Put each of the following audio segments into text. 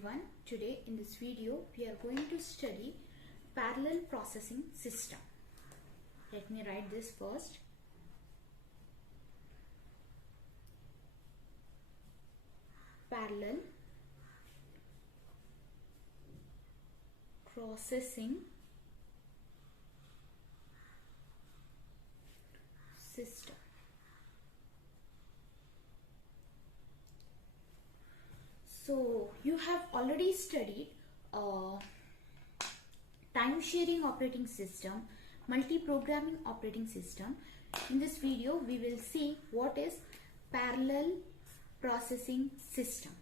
everyone. Today in this video we are going to study parallel processing system. Let me write this first. Parallel processing system. So you have already studied time sharing operating system, multi-programming operating system. In this video we will see what is parallel processing system.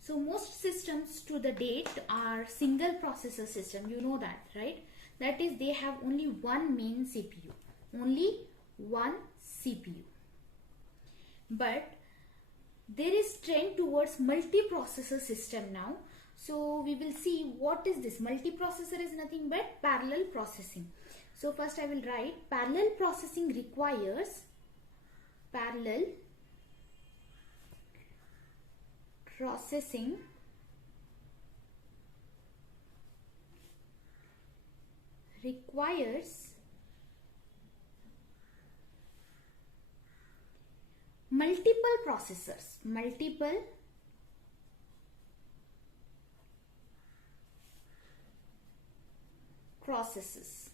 So most systems to the date are single processor system, you know that, right? That is, they have only one main CPU, only one CPU. But there is trend towards multi-processor system now. So we will see what is this. Multiprocessor is nothing but parallel processing. So first I will write parallel processing requires multiple processors,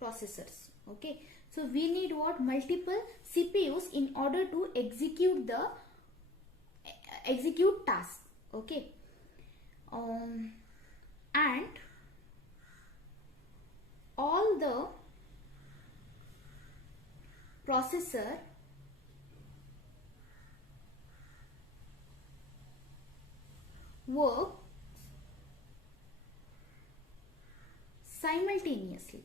processors. Okay, so we need what? Multiple CPUs in order to execute task. Okay, and all the processor work simultaneously.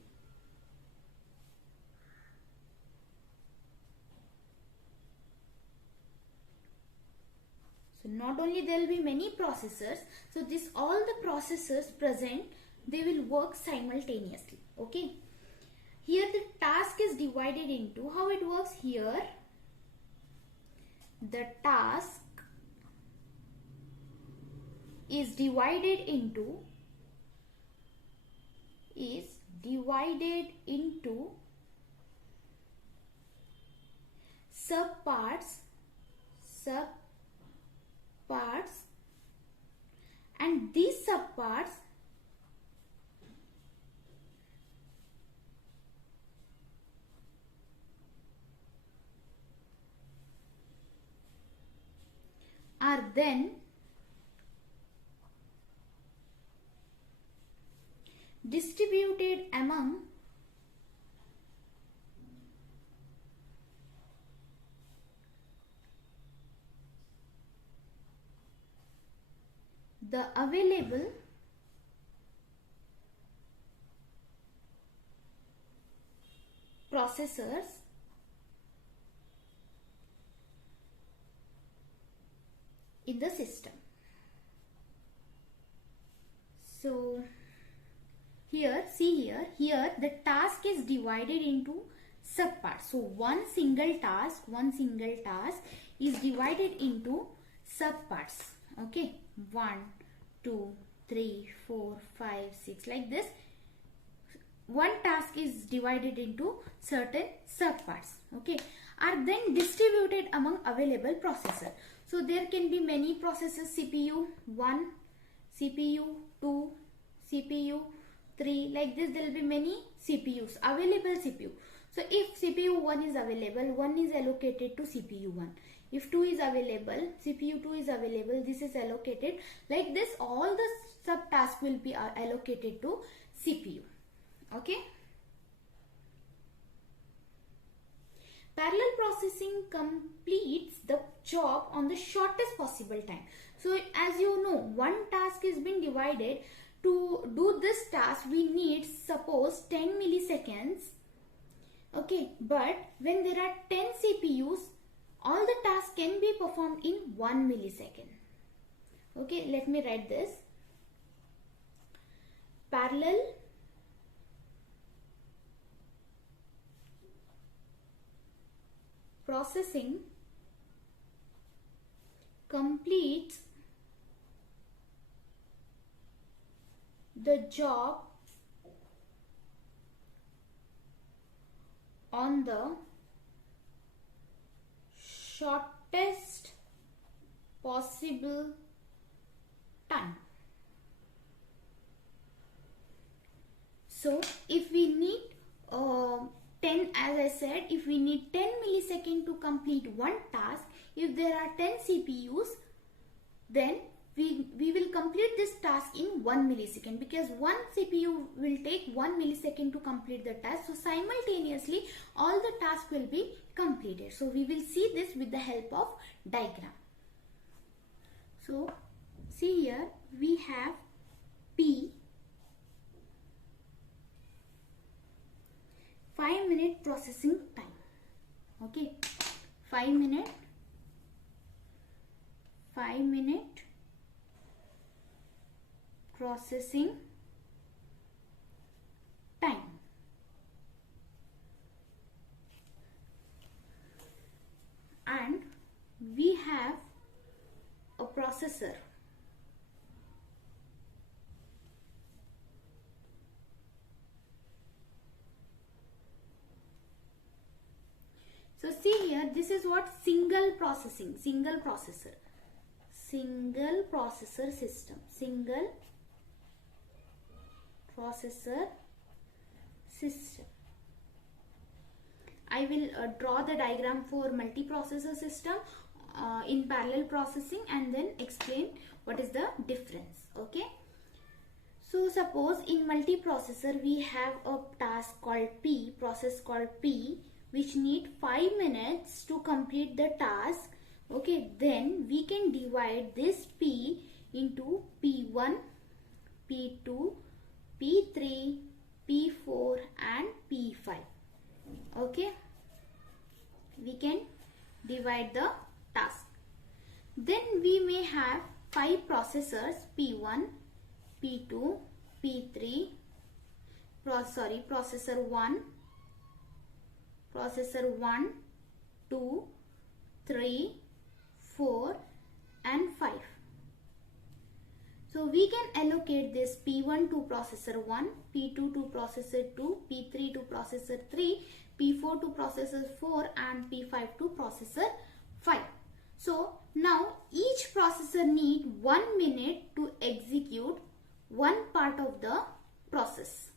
So not only there will be many processors, so this all the processors present, they will work simultaneously. Okay, here the task is divided into, how it works here, the task is divided into subparts, and these subparts are then distributed among the available processors in the system. So here, see here the task is divided into subparts. So one single task is divided into subparts. Okay, 1, 2, 3, 4, 5, 6, like this. One task is divided into certain subparts. Okay, are then distributed among available processor. So there can be many processors, CPU 1, CPU 2, CPU 3, like this. There will be many CPUs, available CPU. So if CPU 1 is available, 1 is allocated to CPU 1. If 2 is available, CPU 2 is available, this is allocated. Like this, all the subtasks will be allocated to CPU. Okay. Parallel processing completes the job on the shortest possible time. So as you know, one task is being divided. To do this task we need, suppose, 10 milliseconds. Okay, but when there are 10 CPUs, all the tasks can be performed in 1 millisecond. Okay, let me write this. Parallel processing completes the job on the shortest possible time. So if we need 10, as I said, if we need 10 milliseconds to complete one task, if there are 10 CPUs, then we will complete this task in 1 millisecond, because one CPU will take 1 millisecond to complete the task. So simultaneously all the tasks will be completed. So we will see this with the help of diagram. So see here we have P, 5-minute processing time. Okay, 5 minute processing time. And we have a processor. So see here, this is what single processor system, single processor system. I will draw the diagram for multiprocessor system in parallel processing and then explain what is the difference. Okay. So suppose in multiprocessor we have a task called P, process called P, which need 5 minutes to complete the task. Okay, then we can divide this P into P1, P2, P3, P4 and P5. Okay, we can divide the task. Then we may have 5 processors, P1, P2, P3, processor 1, 2, 3, 4 and 5. So we can allocate this P1 to processor 1, P2 to processor 2, P3 to processor 3, P4 to processor 4 and P5 to processor 5. So now each processor need 1 minute to execute one part of the process.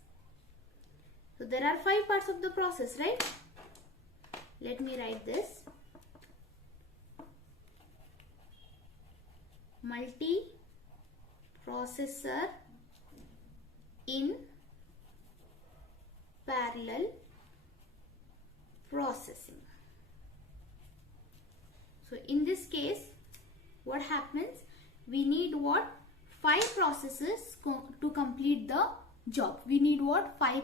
So there are 5 parts of the process, right? Let me write this. Multiprocessor in parallel processing. So in this case, what happens? We need what? 5 processes to complete the job. We need what? 5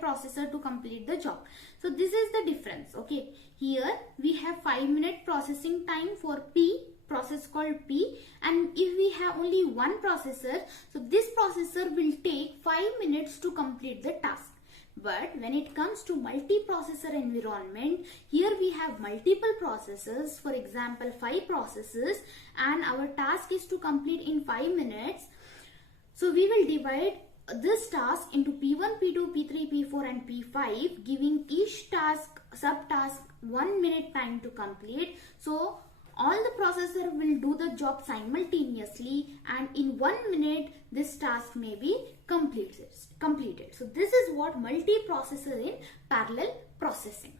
processor to complete the job. So this is the difference. Okay, here we have 5-minute processing time for P, process called P, and if we have only one processor, so this processor will take 5 minutes to complete the task. But when it comes to multiprocessor environment, here we have multiple processors, for example 5 processors, and our task is to complete in 5 minutes. So we will divide this task into P1, P2, P3, P4 and P5, giving each task, subtask 1 minute time to complete. So all the processor will do the job simultaneously, and in 1 minute this task may be completed. So this is what multiprocessor in parallel processing.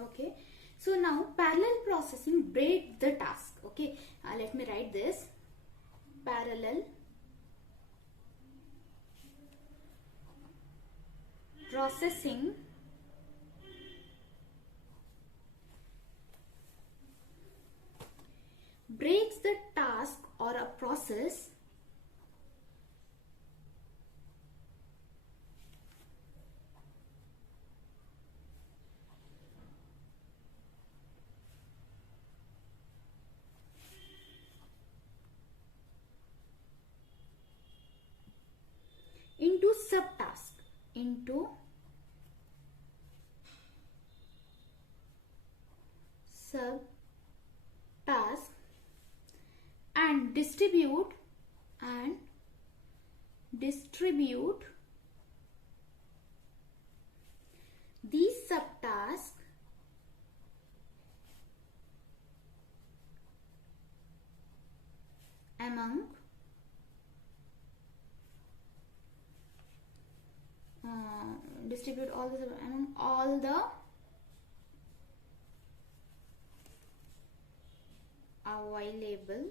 Okay, so now parallel processing break the task. Okay, let me write this. Parallel processing breaks the task or a process into subtask, and distribute these subtasks among distribute all this among all the available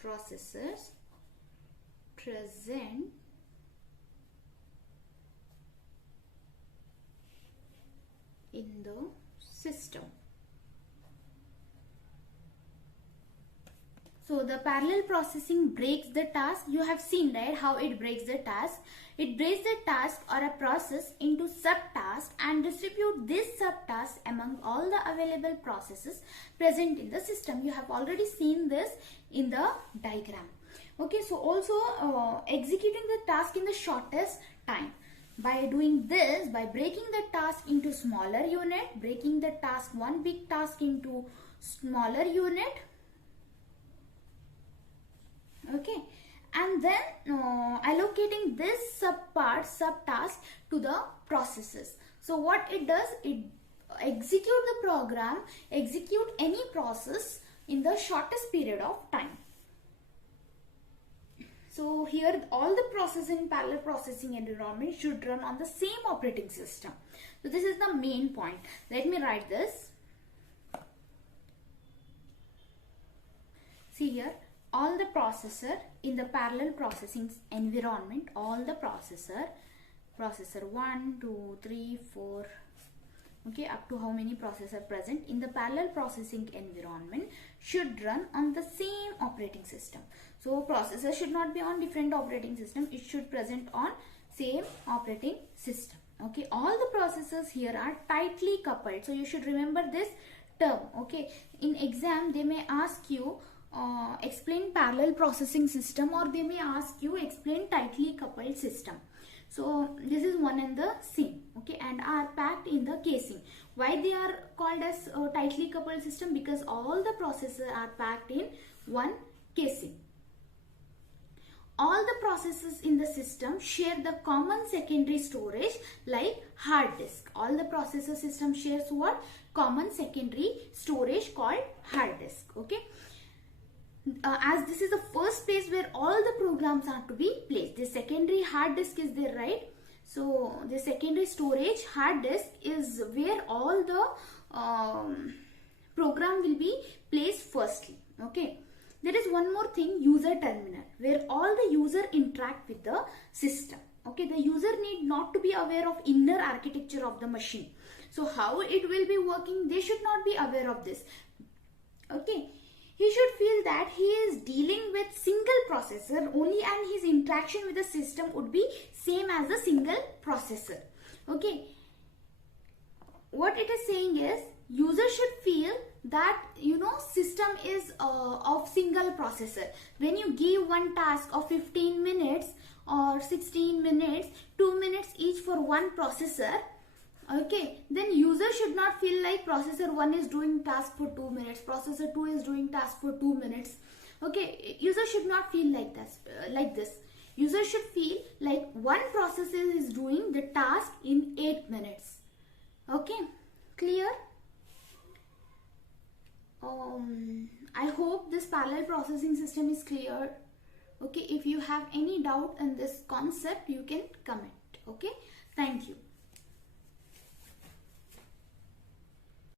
processors present in the system. So the parallel processing breaks the task. You have seen, right, how it breaks the task. It breaks the task or a process into subtasks and distribute these subtasks among all the available processes present in the system. You have already seen this in the diagram. Okay, so also executing the task in the shortest time. By doing this, by breaking the task into smaller unit, breaking the task, one big task into smaller unit, okay, and then allocating this subtask to the processes. So what it does, it execute the program, execute any process in the shortest period of time. So here all the processes in parallel processing environment should run on the same operating system. So this is the main point. Let me write this. See here, all the processor in the parallel processing environment, all the processor 1, 2, 3, 4, okay, up to how many processors present in the parallel processing environment should run on the same operating system. So processor should not be on different operating system, it should present on same operating system. Okay, all the processors here are tightly coupled, so you should remember this term. Okay, in exam they may ask you explain parallel processing system, or they may ask you explain tightly coupled system. So this is one and the same, okay, and are packed in the casing. Why they are called as a tightly coupled system? Because all the processors are packed in one casing. All the processes in the system share the common secondary storage like hard disk. All the processor system shares what? Common secondary storage called hard disk. Okay. As this is the first place where all the programs are to be placed. The secondary hard disk is there, right? So the secondary storage hard disk is where all the program will be placed firstly. Okay. There is one more thing, user terminal, where all the user interact with the system. Okay, the user need not to be aware of inner architecture of the machine. So how it will be working, they should not be aware of this. Okay, he should feel that he is dealing with single processor only, and his interaction with the system would be same as the single processor. Okay, what it is saying is, user should feel that, you know, system is of single processor. When you give one task of 15 minutes or 16 minutes, 2 minutes each for one processor, okay, then user should not feel like processor 1 is doing task for 2 minutes, processor 2 is doing task for 2 minutes. Okay, user should not feel like this. User should feel like one processor is doing the task in 8 minutes. Okay, clear? I hope this parallel processing system is clear. Okay, if you have any doubt in this concept, you can comment.